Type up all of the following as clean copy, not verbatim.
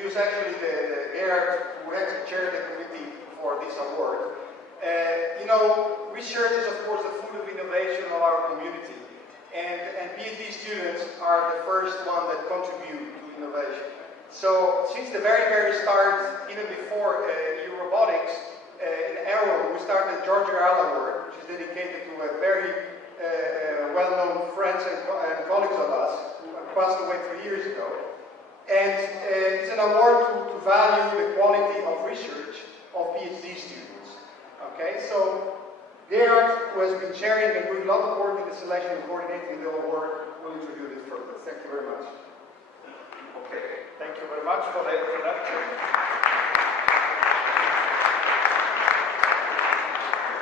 introduce actually the Gerard, who actually chaired the committee for this award. You know, research is of course the food of innovation of our community, and PhD students are the first one that contribute to innovation. So since the very start, even before ERFotics, in Arrow, we started the George Garland Award, which is dedicated to a very well-known friends and colleagues of us who passed away 3 years ago. And it's an award to value the quality of research of PhD students. Okay, so Gerard, who has been sharing and doing a lot of work in the selection and coordinating the award, will introduce it further. Thank you very much. Okay, thank you very much for the introduction.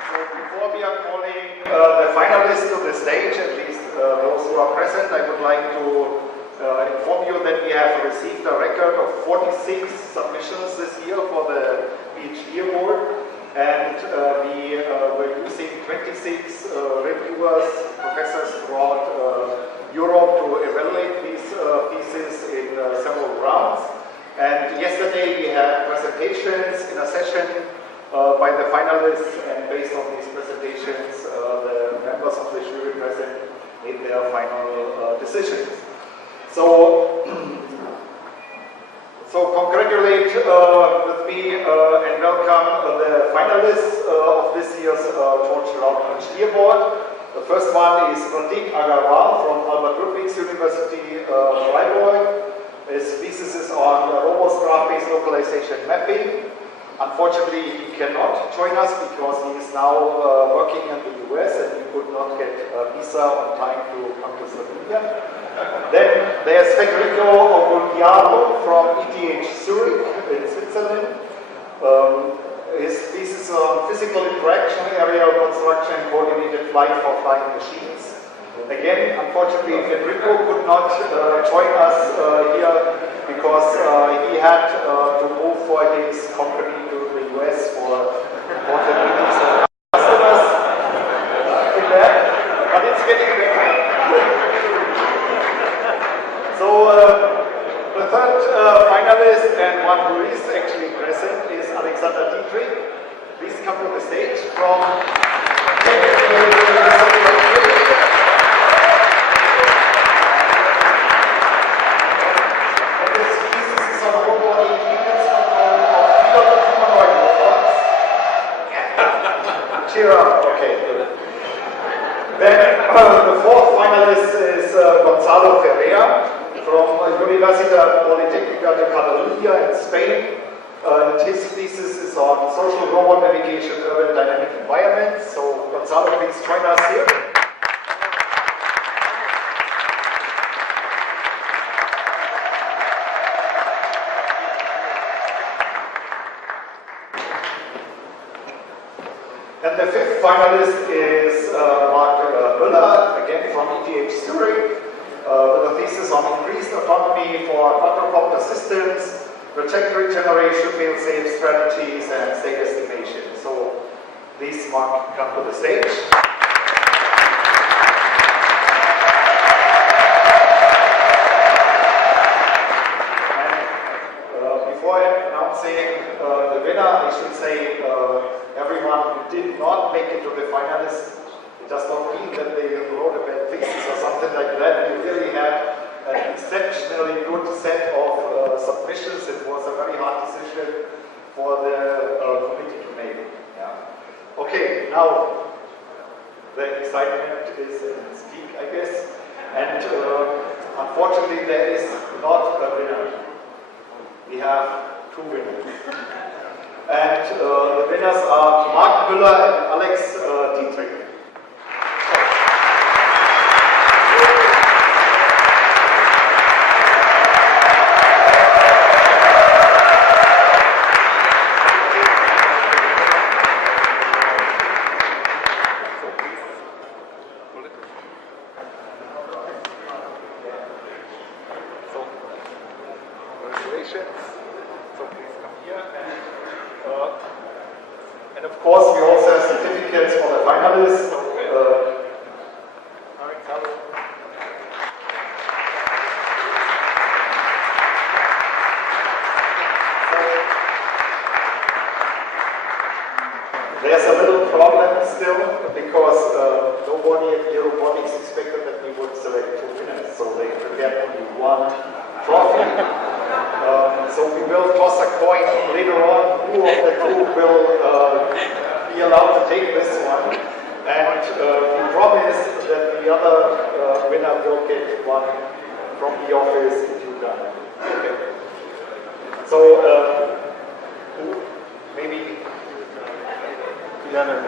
So before we are calling the finalists to the stage, at least those who are present, I would like to inform you that we have received a record of 46 submissions this year for the PhD award, and we were using 26 reviewers, professors throughout Europe to evaluate these pieces in several rounds. And yesterday we had presentations in a session by the finalists, and based on these presentations, the members of the jury present made their final decisions. So congratulate with me and welcome the finalists of this year's George Garland PhD Award. The first one is Pratik Agarwal from Albert Ludwigs University, Freiburg. His thesis is on robust graph-based localization mapping. Unfortunately, he cannot join us because he is now working in the US and he could not get a visa on time to come to Slovenia. Then there's Federico Ogugliaro from ETH Zurich in Switzerland. His thesis on physical interaction, aerial construction, coordinated flight for flying machines. Again, unfortunately, Federico could not join us here because he had to move for his company to the US for important meetings and customers. Too bad, but it's getting better. So the third finalist and one who is actually present is Alexander Dietrich. Please come to the stage from Cheer up, okay. Then the fourth finalist is Gonzalo Ferreira from Universidad Politécnica de Catalunya in Spain. And his thesis is on social robot navigation, urban dynamic environments. So Gonzalo, please join us here. And the fifth finalist is Mark Müller, again from ETH Zurich, with a thesis on increased autonomy for quadrocopter systems, trajectory generation, fail-safe strategies, and state estimation. So please, Mark, come to the stage. And before announcing the winner, I should say everyone who did not make it to the finalists, it does not mean that they wrote a bad thesis or something like that. We really had an exceptionally good set of submissions. It was a very hard decision for the committee to make. Yeah. Okay, now the excitement is in its peak, I guess. And unfortunately, there is not a winner. We have two winners. And the winners are Mark Müller and Alex Dietrich. And of course, we also have certificates for the finalists. There's a little problem still because nobody at ERFotics expected that we would select 2 winners, so they prepared only 1 trophy. So we will toss a coin later on who of the 2 will be allowed to take this one. And we promise that the other winner will get one from the office in Ljubljana. Okay. So maybe. Together.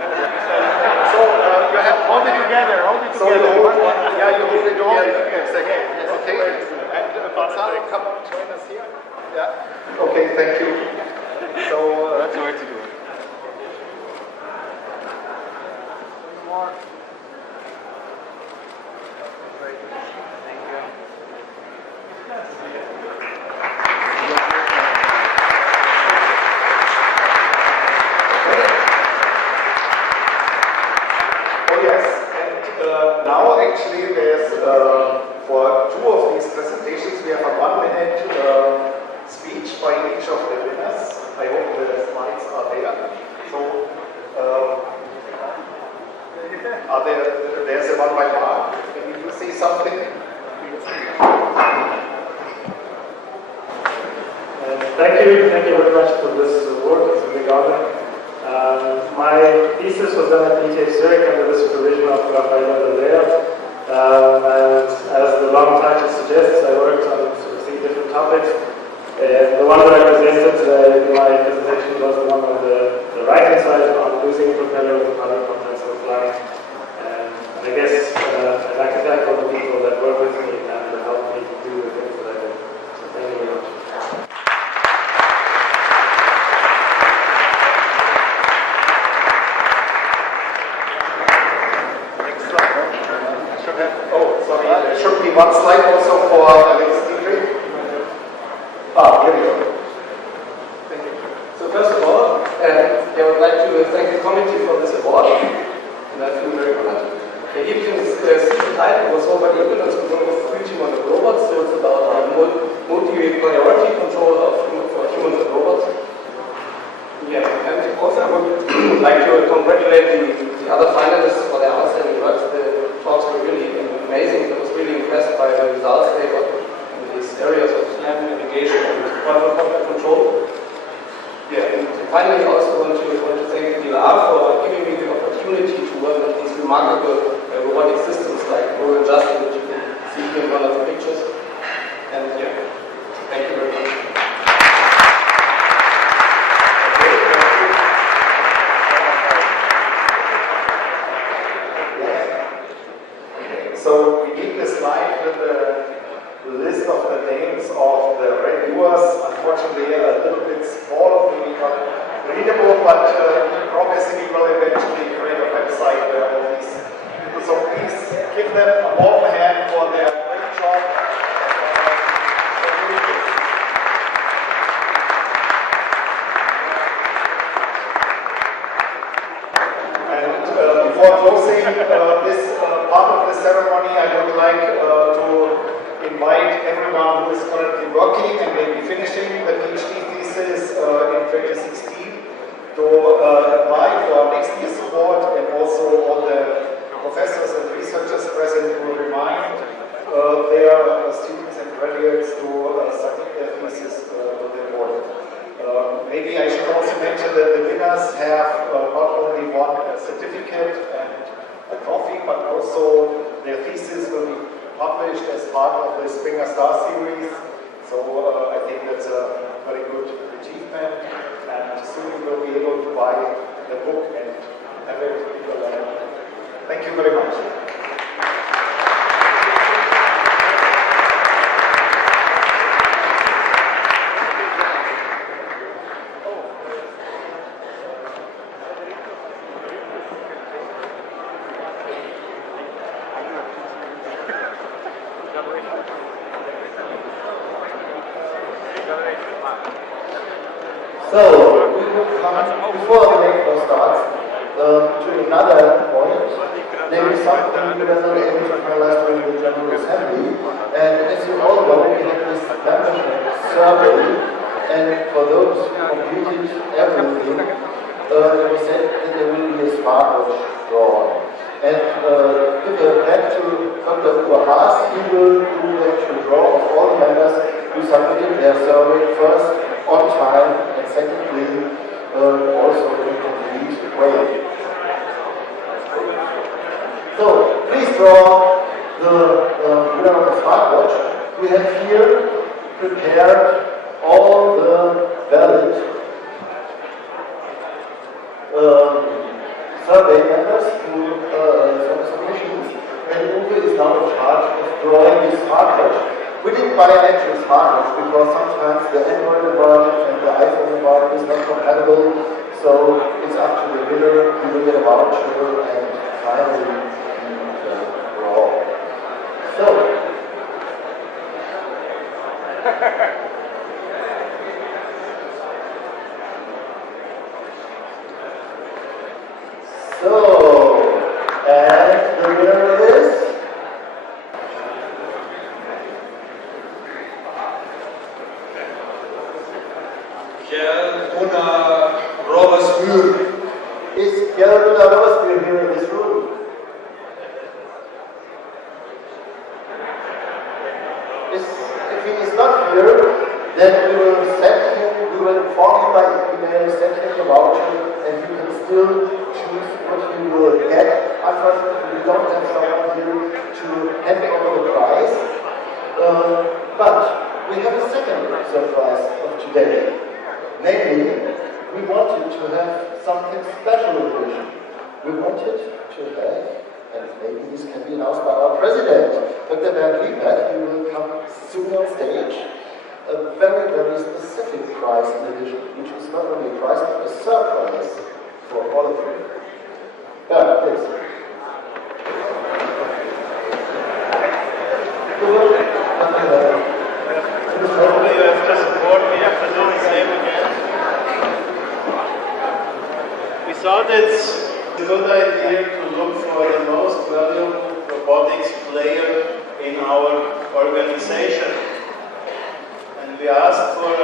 So you have hold it together. So you hold it. Yeah, you hold it all. Yes, okay. And bacar, come join us here. Yeah. Okay, thank you. So that's the way to do it. More. Thank you. Now actually there's, for 2 of these presentations, we have a 1-minute speech by each of the winners. I hope the slides are there. So, there's a one by Mark. Can you say something? Thank you very much for this award. It's a big honor. My thesis was done at ETH Zurich under the supervision of Rafael Andrea. And as the long title suggests, I worked on sort of 3 different topics. The one that I presented in my presentation was the one on the right-hand side on losing propeller with the powder contents of flying. And I guess I'd like to thank all the people that work with me and help me do the things that I do. So thank you very much. There should be 1 slide also for Alex Dietrich. Here we go. Thank you. So first of all, I would like to thank the committee for this award, and I feel very honored. You can see the title was over Ignorance of Future and Robots, so it's about multi-priority control for humans and robots. Yeah, and also I would like to congratulate the other finalists for their outstanding works. The talks were really amazing. I was really impressed by the results they got in these areas of SLAM, navigation, and combat control. Yeah, and finally, I also want to thank the ERF for giving me the opportunity to work on these remarkable robotic systems like Roll and Justin, which you can see here in one of the pictures. And yeah, thank you very much. So we need the slide with the list of the names of the reviewers. Unfortunately, a little bit small, maybe not readable, but we promise we will eventually create a website where all these people. So please give them a warm hand for their great job. And before closing this part of the ceremony, I would like to invite everyone who is currently working and may be finishing the PhD thesis in 2016 to apply for next year's award, and also all the professors and researchers present to remind their students and graduates to submit their thesis to the award. Maybe I should also mention that the winners have not only won a certificate and a trophy, but also their thesis will be published as part of the Springer Star series. So I think that's a very good achievement, and soon you will be able to buy the book and have it in your lab. Thank you very much. So, we will come, before the lecture starts, to another point, namely something we were not able to finalize during the General Assembly. And as you all know, we have this membership survey, and for those who completed everything, we said that there will be a smartwatch drawn. And if you back to Dr. Uwe Haas, he will do the actual draw of all the members who submitted their survey first on time and secondly also in a complete way. So please draw the winner of the smartwatch. We have here prepared all the valid survey members who submissions, and Uwe is now in charge of drawing the smartwatch. We didn't buy an actual smartwatch because sometimes the Android environment and the iPhone environment is not compatible, so it's up to the winner. He will get a voucher and finally the draw. So and the winner is Is Kjell Gunnar here in this room? If he is not here, then we will inform him by email, send him the voucher, and you can still choose what you will get. Unfortunately, we don't have someone here to hand over the prize. But we have a second surprise of today. Namely, we wanted to have something special edition. We wanted to have, and maybe this can be announced by our president, Dr. Bernd Liebert, who will come soon on stage, a very, very specific prize edition, which is not only a prize, but a surprise for all of you. Bernd, please. Probably you have to support me to do the same again. We thought it's a good idea to look for the most valuable robotics player in our organization. And we asked for a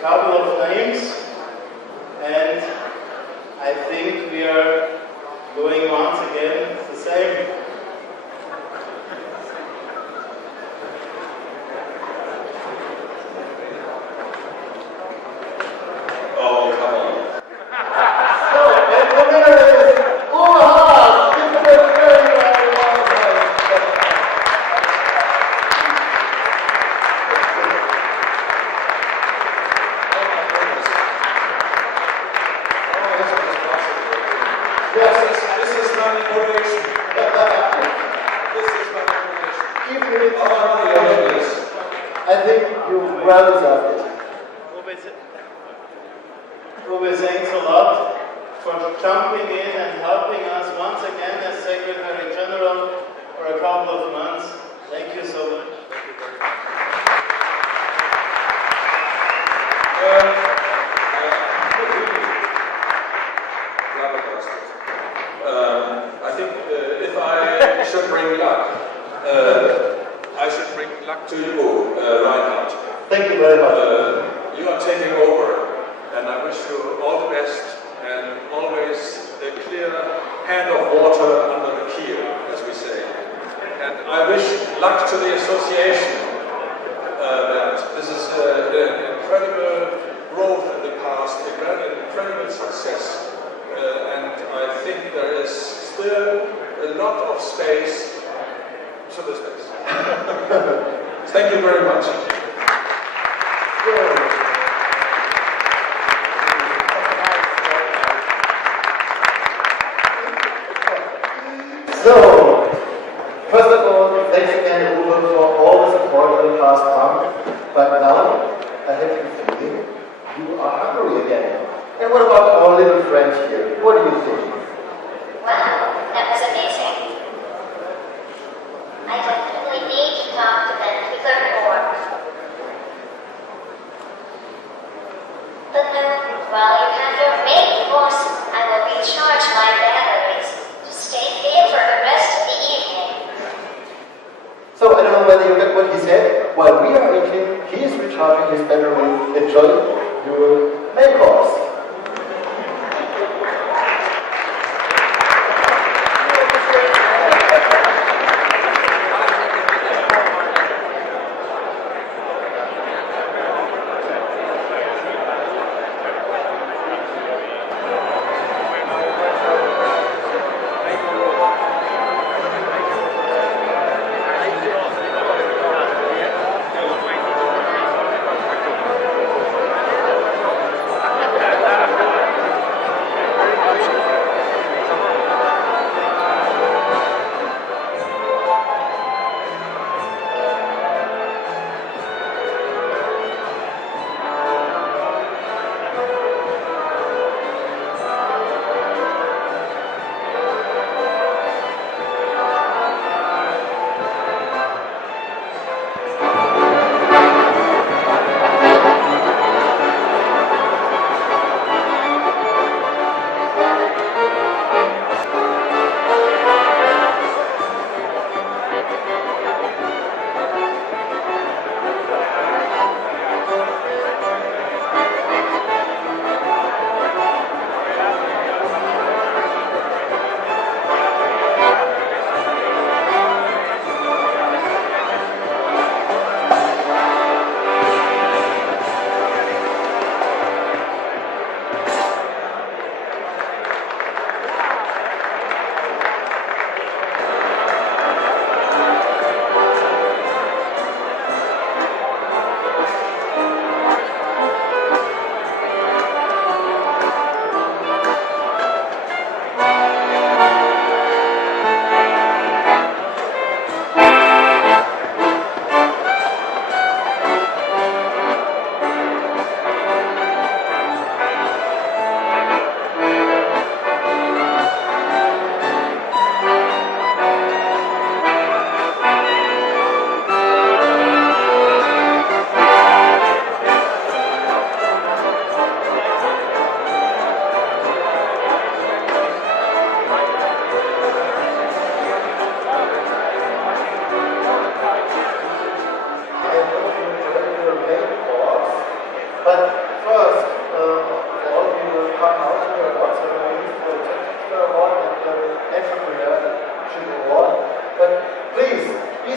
couple of names, and I think we are doing once again the same. Oh, come on. So, and the winner is Uwe Haas. Give him a very, very warm Yes, this is not innovation. This is not innovation. Even if it's not innovation, I think you well deserved it. Uwe, thanks a lot for jumping in and helping us once again as Secretary General for a couple of months. Thank you so much. I think if I should bring luck, I should bring luck to you, Reinhard. Thank you very much. You are taking over, and I wish you all the best and always a clear hand of water under the keel, as we say. And I wish luck to the association. That this is an incredible growth in the past, an incredible success. And I think there is still a lot of space to the space. Thank you very much. So, first of all, thanks again, Uwe, for all the support in the past month. But now, I have the feeling you are hungry again. And what about our little friend here? What do you think? Wow, that was amazing. I definitely need to talk to them to learn more. But then, while you have your main course, I will recharge my batteries to stay here for the rest of the evening. So, I don't know whether you got what he said. while we are eating, he is recharging his battery. Enjoy your main course.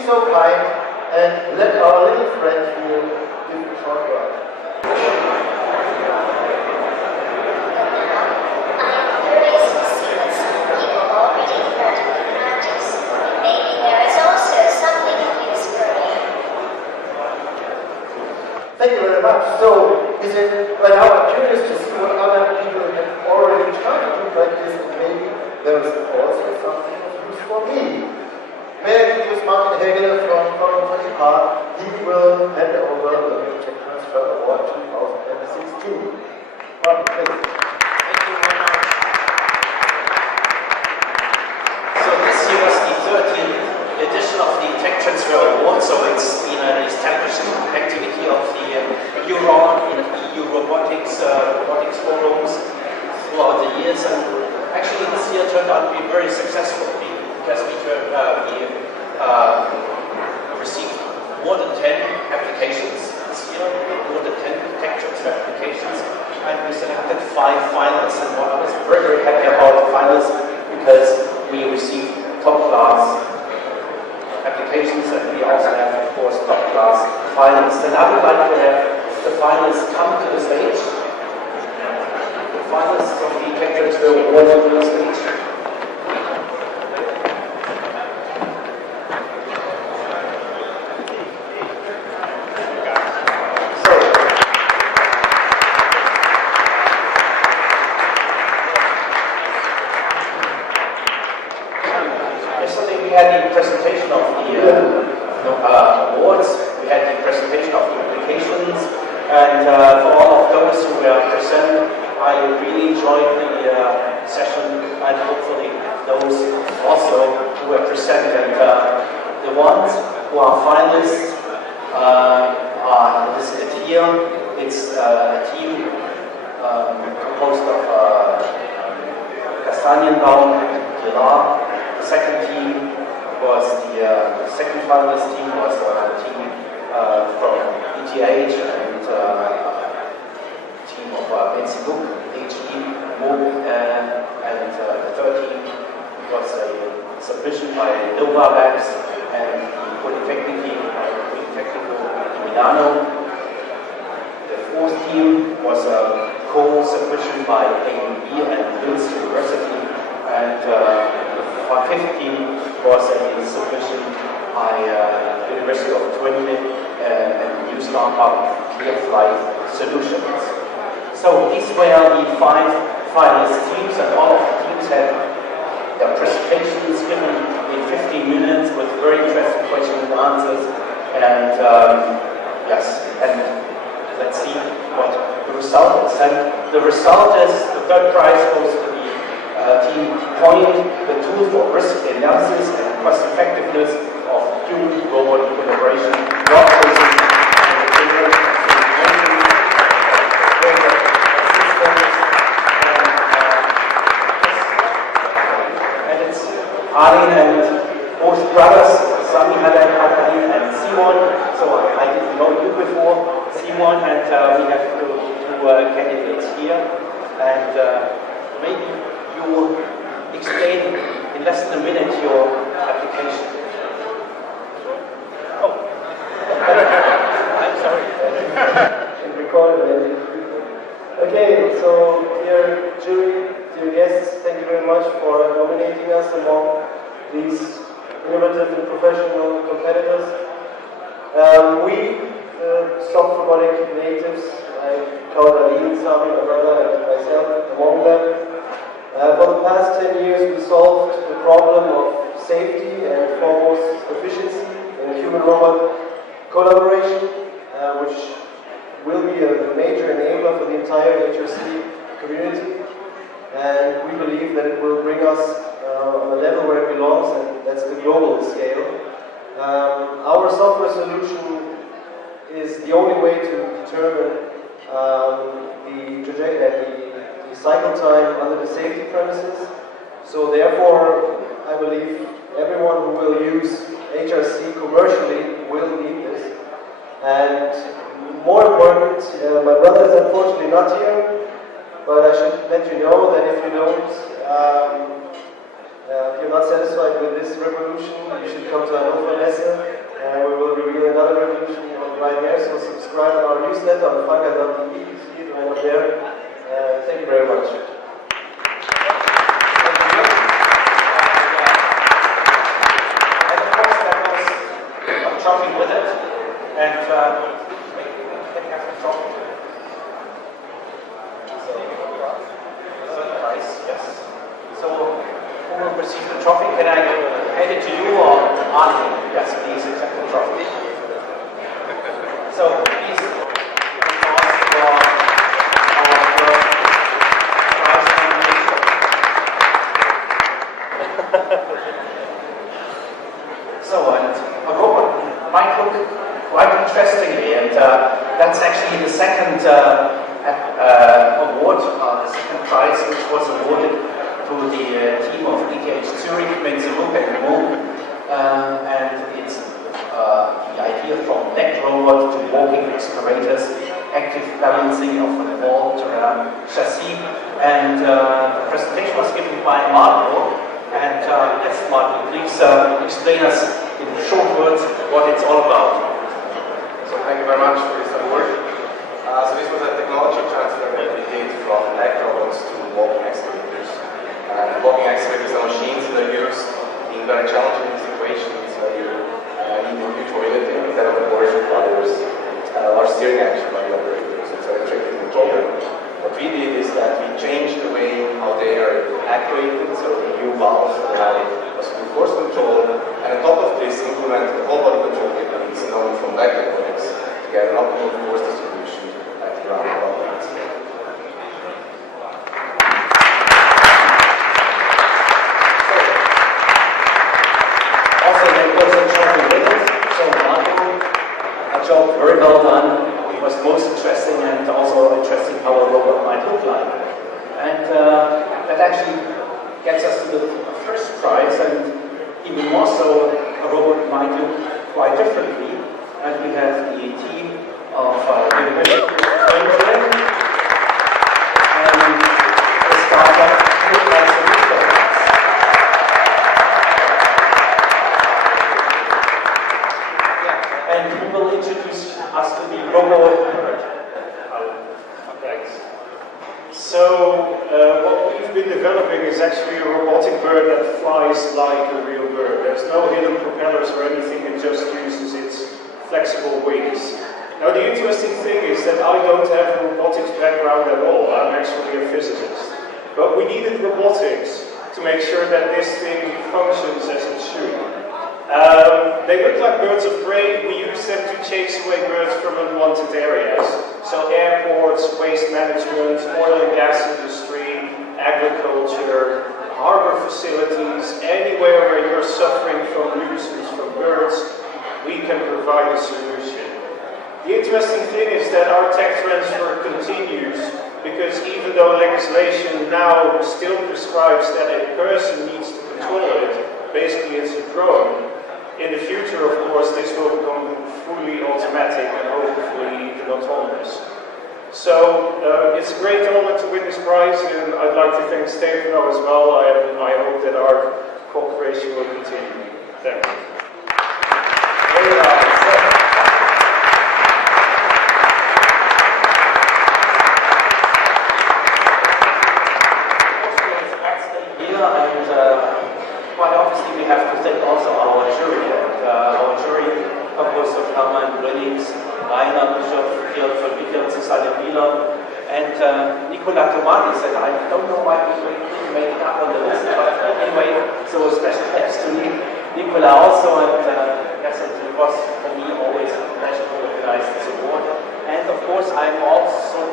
So kind and let our little friend here give a short word. Thank you very much. So, is it right now I'm curious to see what other people have already tried to practice, and maybe there is also something of use for me. May I introduce Martin Hegel from Park. He will hand over the Tech Transfer Award 2016. Martin, please. Thank you very much. So this year was the 13th edition of the Tech Transfer Award, so it's been an established activity of the ERF robotics forums throughout the years, and actually this year turned out to be very successful because we received more than 10 applications this year, more than 10 tech transfer applications, and we selected 5 finalists. And I was very, very happy about the finalists because we received top-class applications, and we also have, of course, top-class finalists. And I would like to have the finalists come to the stage. The finalists of the Tech Transfer Award to the stage. Yesterday we had the presentation of the awards, we had the presentation of the applications, and for all of those who were present, I really enjoyed the session, and hopefully those also who were present. And the ones who are finalists are listed here. It's a team composed of Kastanienbaum and Pilar. The second team was the second finalist team was team from ETH and team of Benzibuk, HE, MOB, and the third team was a submission by Novavax and the Politecnico Milano. The fourth team was a co-submission by AUB and Linz University, and the fifth team was a submission by University of Twente and new startup Clearflight Solutions. So these were the 5 finalist teams, and all of the teams had their presentations given in 15 minutes with very interesting questions and answers. And yes, and let's see what the result is. And the result is the third prize goes to the team Point, the tool for risk analysis and cost effectiveness of human-robot collaboration, work processes, and it's Arlene and both brothers, Sami Haddad and Simon. So I didn't know you before, Simon, and we have two candidates here. And maybe you explain in less than a minute your application. Oh, I'm sorry. And record it. Okay, so dear jury, dear guests, thank you very much for nominating us among these innovative and professional competitors. We, soft robotic natives, I count Aline, Sami, my brother, and myself among them. For the past 10 years, we solved the problem of safety and foremost efficiency in human-robot collaboration, which will be a major enabler for the entire HRC community. And we believe that it will bring us on a level where it belongs, and that's the global scale. Our software solution is the only way to determine the cycle time under the safety premises. So therefore, I believe everyone who will use HRC commercially will need this. And more important, my brother is unfortunately not here, but I should let you know that if you don't, if you're not satisfied with this revolution, you should come to Hannover Messe. We will reveal another revolution right here, so subscribe to our newsletter on fanga.de. You see it right up there. Thank you very much. And of course, there was a trophy with it, and can you have the trophy? Yes. So, who will receive the trophy? Can I hand it to you or Arne? Yes, please accept the trophy. So, please applause for our prize nomination. So, and a robot might look quite interestingly, and that's actually the second award, the second prize, which was awarded to the team of ETH Zurich, Benzibuk and MOB, and it's the idea from neck robot to walking excavators, active balancing of an all-terrain chassis, and the presentation was given by Marco, and yes, Marco, please explain us in short words what it's all about. So thank you very much for this award. So this was a technology transfer that we did from neck robots to walking excavators. And walking excavators are machines that are used in very challenging situations where you need a huge mobility, and that of course requires large steering action by the operators. It's very tricky to control them. What we did is that we changed the way how they are actuated, so the new valves allow us to do force control, and on top of this implement the whole body control techniques known from electronics to get an optimal force distribution at the ground level. Also, there was a trophy with it, so Marco, a job very well done. It was most interesting, and also interesting how a robot might look like. And that actually gets us to the first prize, and even more so, a robot might look quite differently. And we have developing is actually a robotic bird that flies like a real bird. There's no hidden propellers or anything, it just uses its flexible wings. Now the interesting thing is that I don't have a robotics background at all. I'm actually a physicist. But we needed robotics to make sure that this thing functions as it should. They look like birds of prey. We use them to chase away birds from unwanted areas. So airports, waste management, oil and gas industry, agriculture, harbor facilities, anywhere where you're suffering from nuisance from birds, we can provide a solution. The interesting thing is that our tech transfer continues because even though legislation now still prescribes that a person needs to control it, basically it's a drone. In the future, of course, this will become fully automatic and hopefully even autonomous. So it's a great honor to win this prize, and I'd like to thank Stefano as well. I hope that our cooperation will continue. Thank you. Very nice. Quite obviously we have to thank also our jury, and our jury composed of Hermann Brennings, Rainer Bischof, Georg von Wickert, Susanne Wieler, and Nicola Tomati said, I don't know why we didn't make it up on the list, but anyway, so special thanks to Nicola also, and yes, it was for me always a pleasure to organize this award. And of course I'm also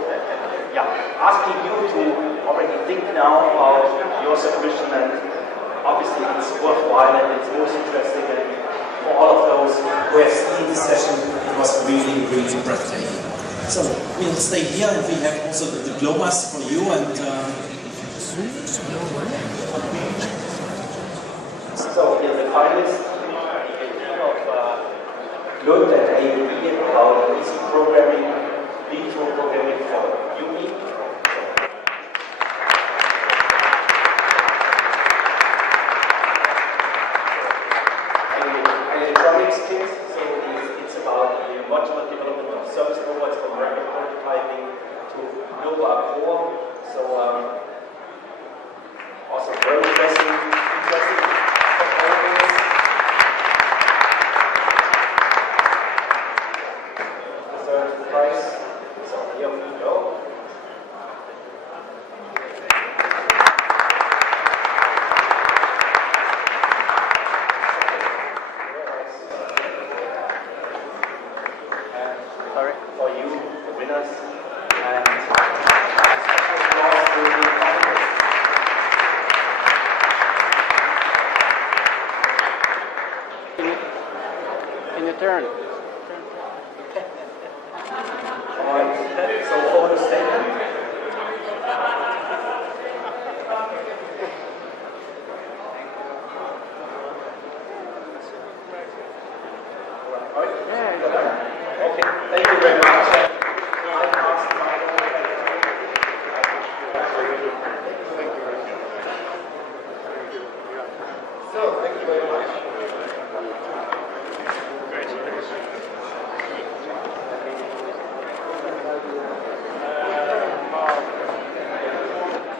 asking you to already think now about your submission, and obviously it's worthwhile and it's most interesting, and for all of those who have seen this session, it was really, really breathtaking. So we'll stay here, and we have also the diplomas for you, and so here the finalists of Lund and AUB about easy programming, virtual programming for UMI. Electronics kit, so it's about the modular development of service robots from rapid prototyping to Nova Core. So also very interesting proposals. The third prize, so here we go. For you, the winners, and special applause to the finalists. In your turn. Alright, so photo statement. Okay, thank you very much. So, thank you very much.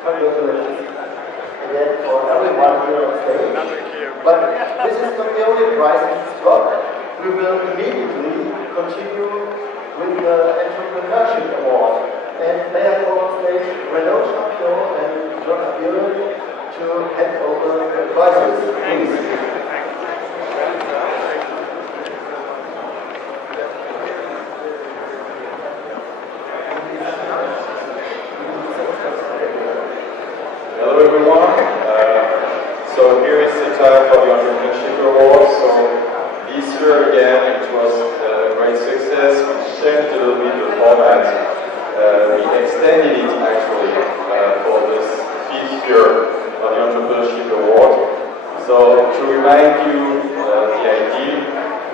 Congratulations again for everyone here on stage. But this is not the only prize in this talk. We will immediately continue with the Entrepreneurship Award. And may I call on stage Renaud Champion and John Abure to hand over the prizes, please. Hello everyone. So here is the time for the Entrepreneurship Award. So this year again it was a great success. We changed a little bit the format. We extended it actually for this 5th year of the Entrepreneurship Award. So to remind you, the idea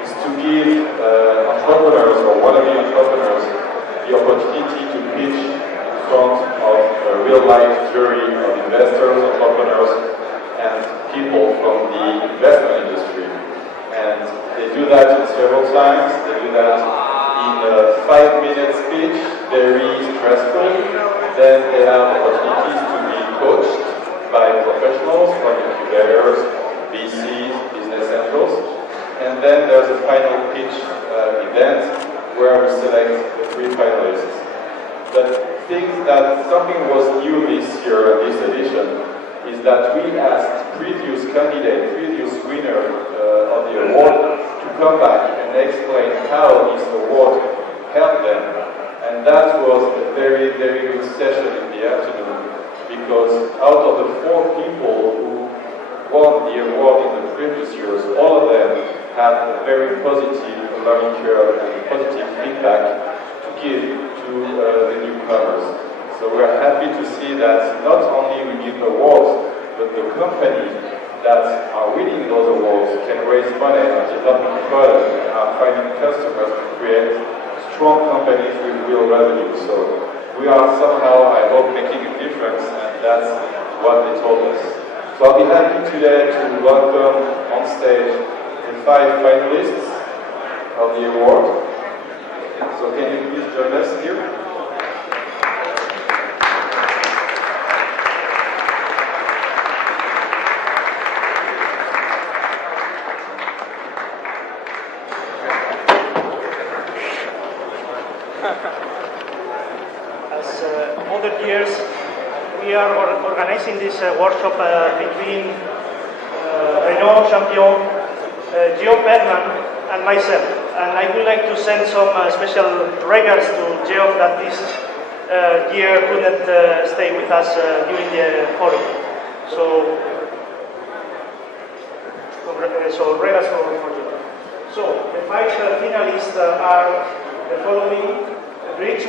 is to give entrepreneurs or wannabe entrepreneurs the opportunity to pitch in front of a real-life jury of investors, entrepreneurs, and people from the investment industry. And they do that in several times. They do that in a 5-minute speech, very stressful. Then they have opportunities to be coached by professionals from incubators, VCs, business angels. And then there's a final pitch event where we select the 3 finalists. The thing that something was new this year and this edition is that we asked previous candidates, previous winner of the award to come back and explain how this award helped them. And that was a very, very good session in the afternoon, because out of the 4 people who won the award in the previous years, all of them had a very positive learning curve and positive feedback to give to the newcomers. So we are happy to see that not only we give awards, but the companies that are winning those awards can raise money and develop products and are finding customers to create strong companies with real revenue. So we are somehow, I hope, making a difference, and that's what they told us. So I'll be happy today to welcome on stage the 5 finalists of the award. So can you please join us here? As other years, we are organizing this workshop between Renault champion Gio Berman and myself. And I would like to send some special regards to Gio that this year couldn't stay with us during the forum. So regards for Gio. So the 5 finalists are the following: ERF,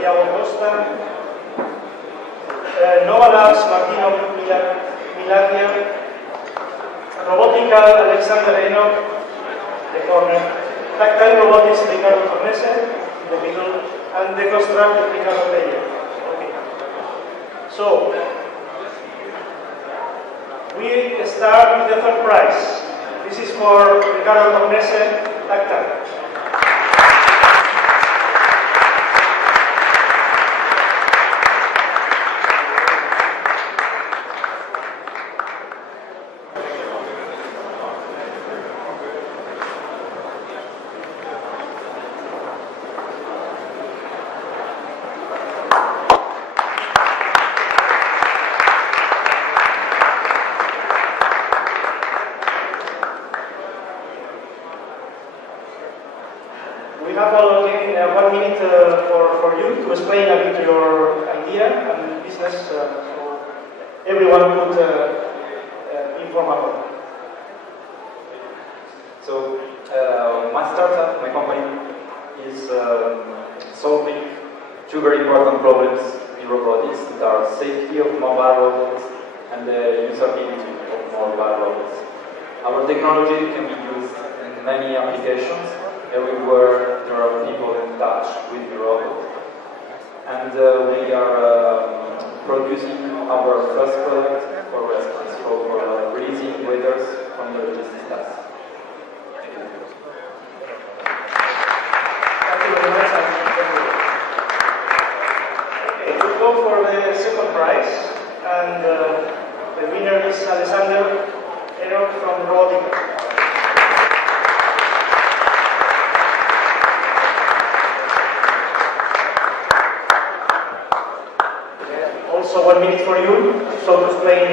Thiago Costa, Nova Labs, Martino Milaglia, Robotica, Alexander Enoch, the corner, Tactile Robotics, Ricardo Tornese, in the middle, and the Construct, Ricardo Player. Okay. So, we start with the 3rd prize. This is for Ricardo Tornese, Tactile. We have again 1 minute for you to explain a bit your idea and business, so everyone could inform about. So my startup, my company, is solving 2 very important problems in robotics, that are safety of mobile robots and the usability of mobile robots. Our technology can be used in many applications, everywhere there are people in touch with the robot. And we are producing our first product for restaurants, for releasing waiters from the logistics task. Thank you very much. Okay, we'll go for the 2nd prize, and the winner is Alexander Enoch from Robotica. Also 1 minute for you, so to explain.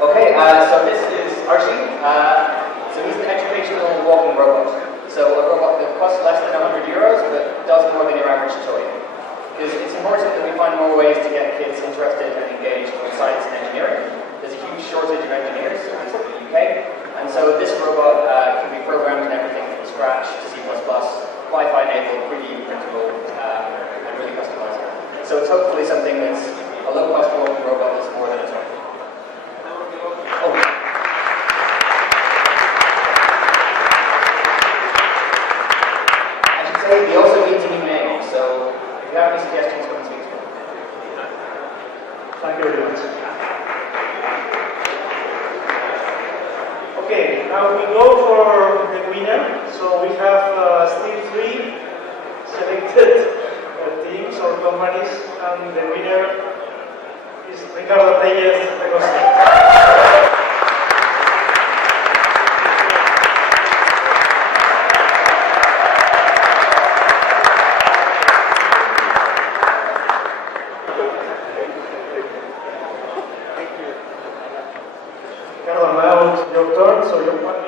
Okay, so this is Archie. So he's an educational walking robot. So a robot that costs less than €100, but does more than your average toy. Because it's important that we find more ways to get kids interested and engaged in science and engineering. There's a huge shortage of engineers, at least in the UK. And so this robot can be programmed in everything from Scratch to C++, Wi-Fi enabled, 3D printable, and really customizable. So it's hopefully something that's a low-cost walking robot that's more than a toy. Oh. I should say, we also need to be named, so if you have any suggestions, come and speak to me. Thank you very much. Okay, now we go for the winner. So we have still 3 selected teams or companies, and the winner Reyes Recosta. Carla, now it's your turn, so you want it.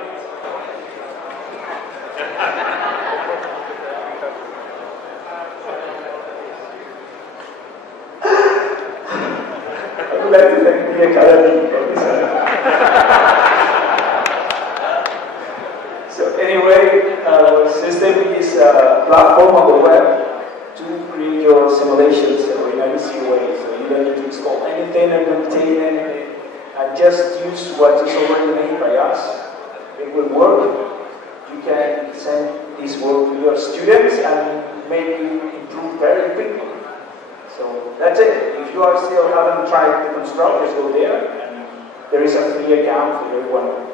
I would like to thank the Academy for this. So anyway, our system is a platform on the web to create your simulations in an easy way. So you don't need to install anything and maintain anything. And just use what is already made by us. It will work. You can send this work to your students and make it improve very quickly. So that's it. If you are still haven't tried to construct, just go there. And there is a free account for everyone.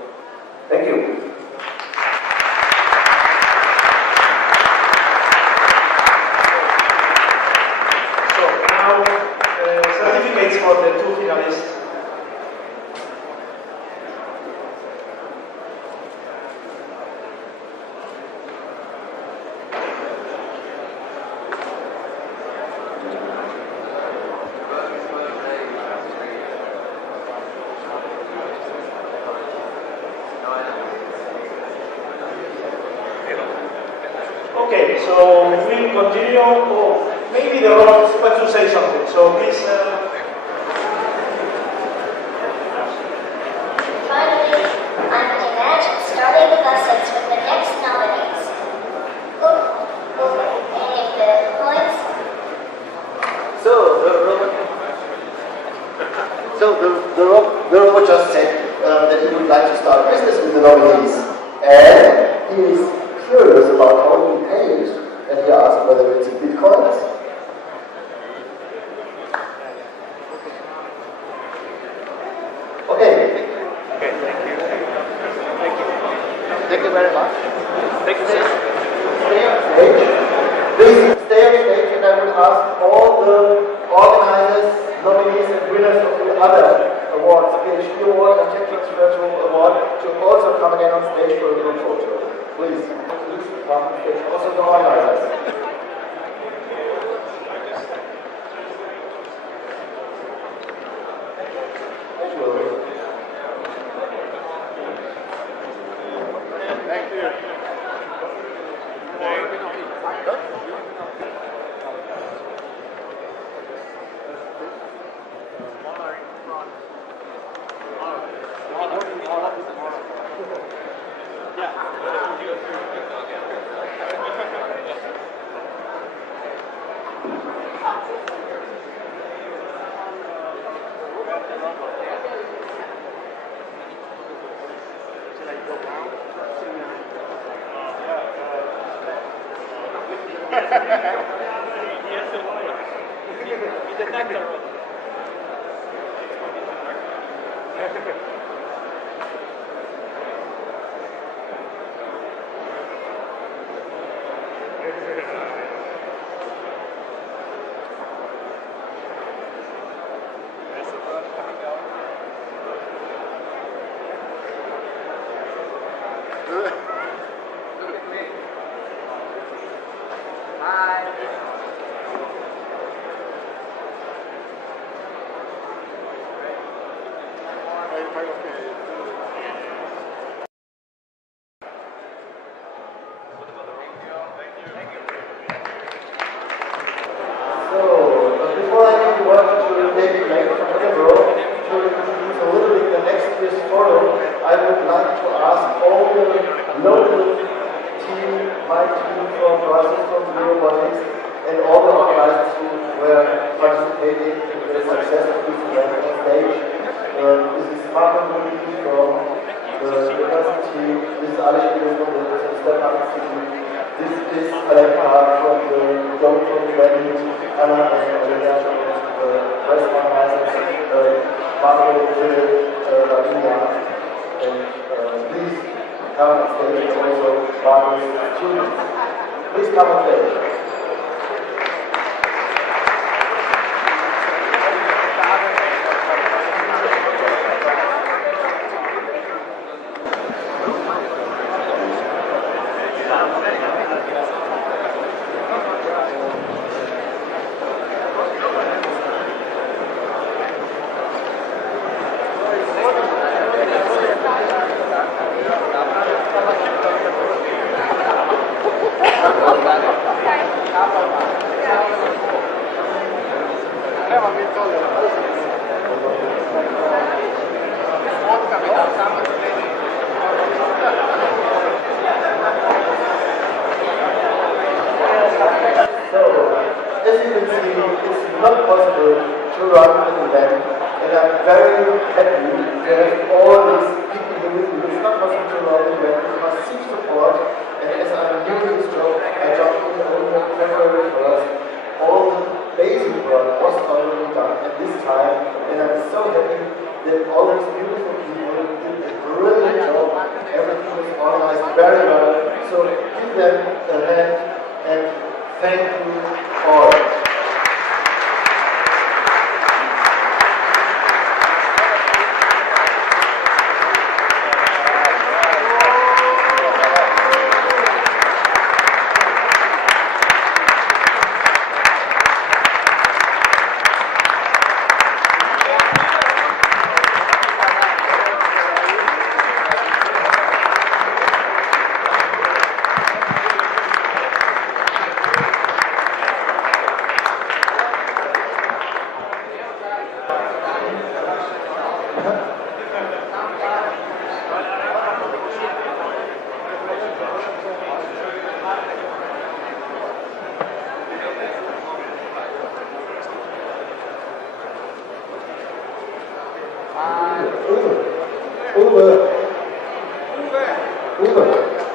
Thank you. So now certificates for the two finalists. Okay, so we'll continue. Oh, maybe the Rob wants to say something. So please. Finally, I would imagine starting the lessons with the next nominees. Any of the points? So the robot just said that he would like to start business with the nominees, and he is curious about how he pays, and he asked whether it's in bitcoins. Okay. Okay, thank you. Thank you. Thank you very much. Thank you, sir. Stay on stage. Please stay on stage, and I will ask all the organizers, nominees, and winners of the other awards, PhD award and Tech Transfer award, to also come again on stage for a group photo. Please come on stage. Also the organizers. Thank you. ERFs and all the organizers who were participating in the success of this event on stage. This is Marco Muni from the University, this is Alex from the Stefan Institute, this is Aleka from the Dome from the venue, Anna and Olivia from the West organizers, Marco, Philip, Lavina, and please come on stage also Marco's students. Please come on stage. As you can see, it's not possible to run an event, and I'm very happy to have all these people here with me. It's not possible to run an event because seek support, and as I'm new to this job, I jumped in only on February 1st. All the basic work was already done at this time, and I'm so happy that all these beautiful people did a brilliant job. Everything was organized very well, so give them a hand and thank you all.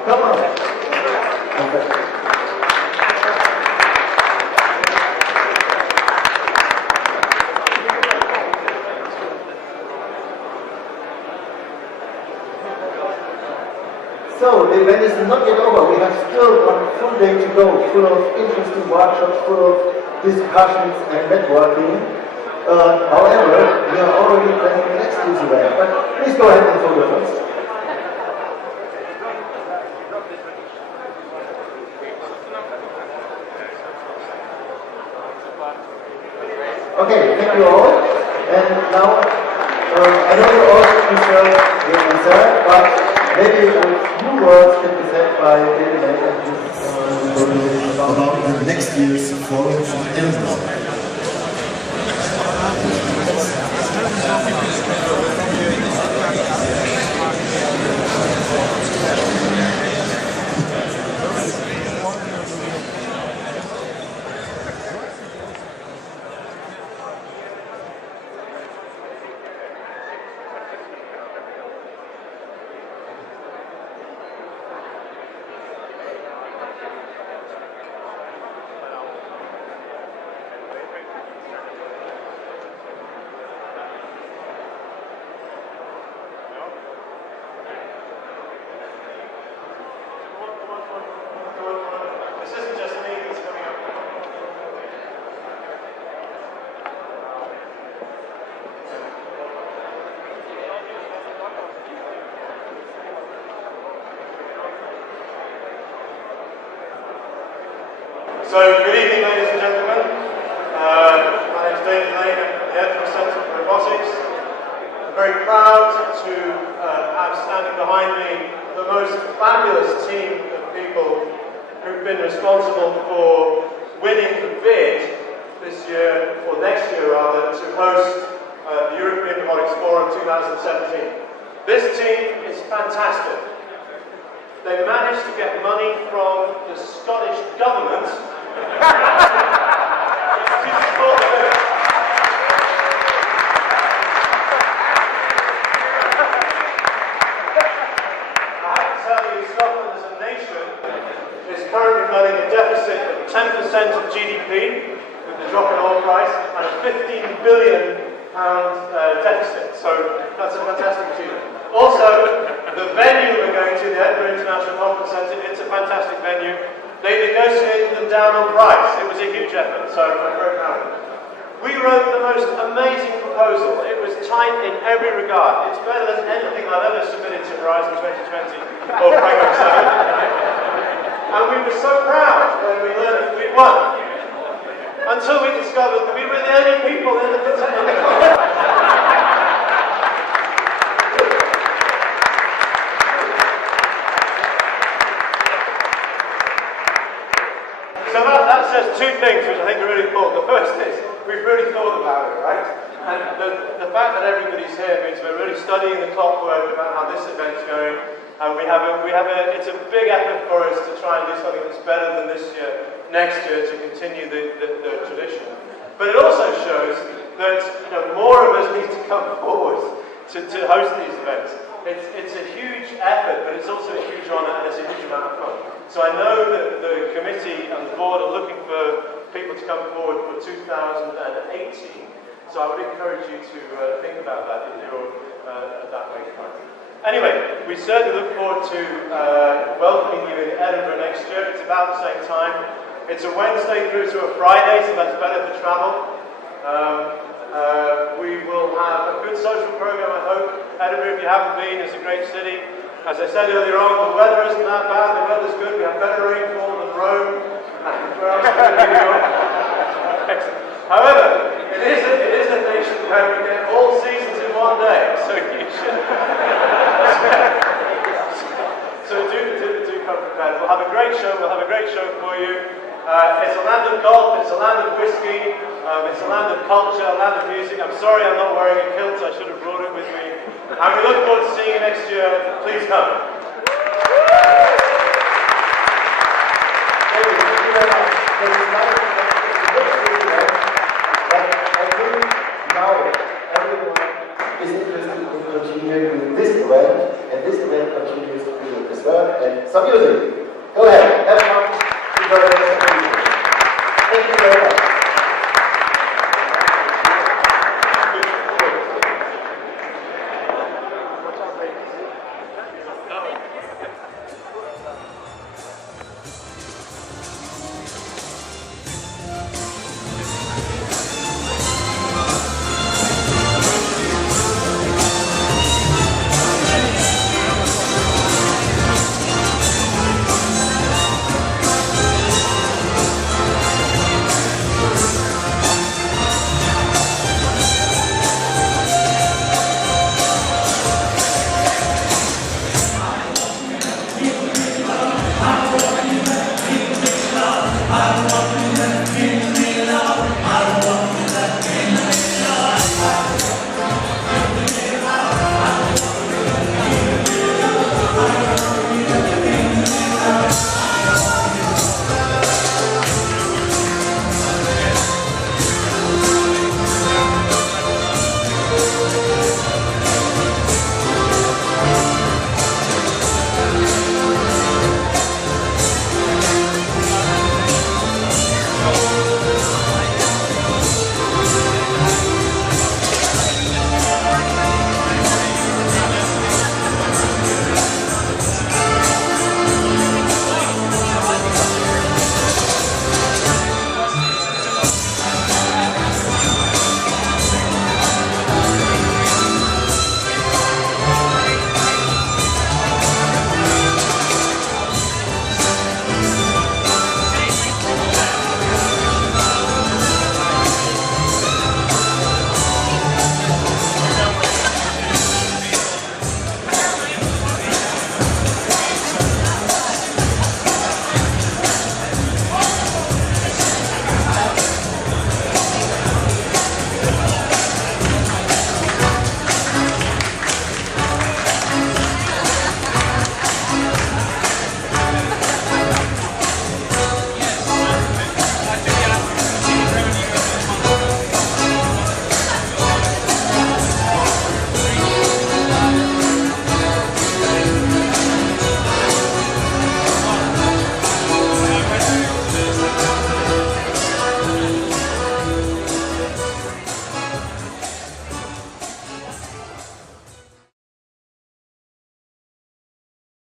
Come on. Okay. So the event is not yet over. We have still one full day to go, full of interesting workshops, full of discussions and networking. However, we are already planning the next year's event. But please go ahead and photo first. Okay, thank you all. And now, I know you all prefer the answer, but maybe a few words can be said by David about the next year's Forum of Edinburgh. So, good evening, ladies and gentlemen. My name is David Lane, I'm from the ERF Centre for Robotics. I'm very proud to have standing behind me the most fabulous team of people who've been responsible for winning the bid this year, or next year rather, to host the European Robotics Forum 2017. This team is fantastic. They managed to get money from the Scottish Government to support the bid. I have to tell you, Scotland as a nation is currently running a deficit of 10% of GDP with the drop in oil price and a £15 billion deficit. So that's a fantastic achievement. Also, the venue we're going to, the Edinburgh International Conference Centre, it's a fantastic venue. They negotiated them down on price. It was a huge effort, so I'm very proud of it. We wrote the most amazing proposal. It was tight in every regard. It's better than anything I've ever submitted to Horizon 2020 or Program 7. And we were so proud when we learned that we'd won. Until we discovered that we were the only people in the conference. So that says two things which I think are really important. The first is, we've really thought about it, right? And the fact that everybody's here means we're really studying the clockwork about how this event's going. And it's a big effort for us to try and do something that's better than this year, next year, to continue the tradition. But it also shows that more of us need to come forward to host these events. It's a huge effort, but it's also a huge honour and it's a huge amount of fun. So I know that the committee and the board are looking for people to come forward for 2018. So I would encourage you to think about that if you're that way inclined. Anyway, we certainly look forward to welcoming you in Edinburgh next year. It's about the same time. It's a Wednesday through to a Friday, so that's better for travel. We will have a good social program, I hope. Edinburgh, if you haven't been, is a great city. As I said earlier on, the weather isn't that bad, the weather's good. We have better rainfall than Rome. Where else is it? New York? However, it is a nation where we get all seasons in one day, so you should. So do come prepared. We'll have a great show. We'll have a great show for you. It's a land of golf. It's a land of whiskey. It's a land of culture, a land of music. I'm sorry I'm not wearing a kilt. I should have brought it with me. And we look forward to seeing you next year. Please come. Thank you very much.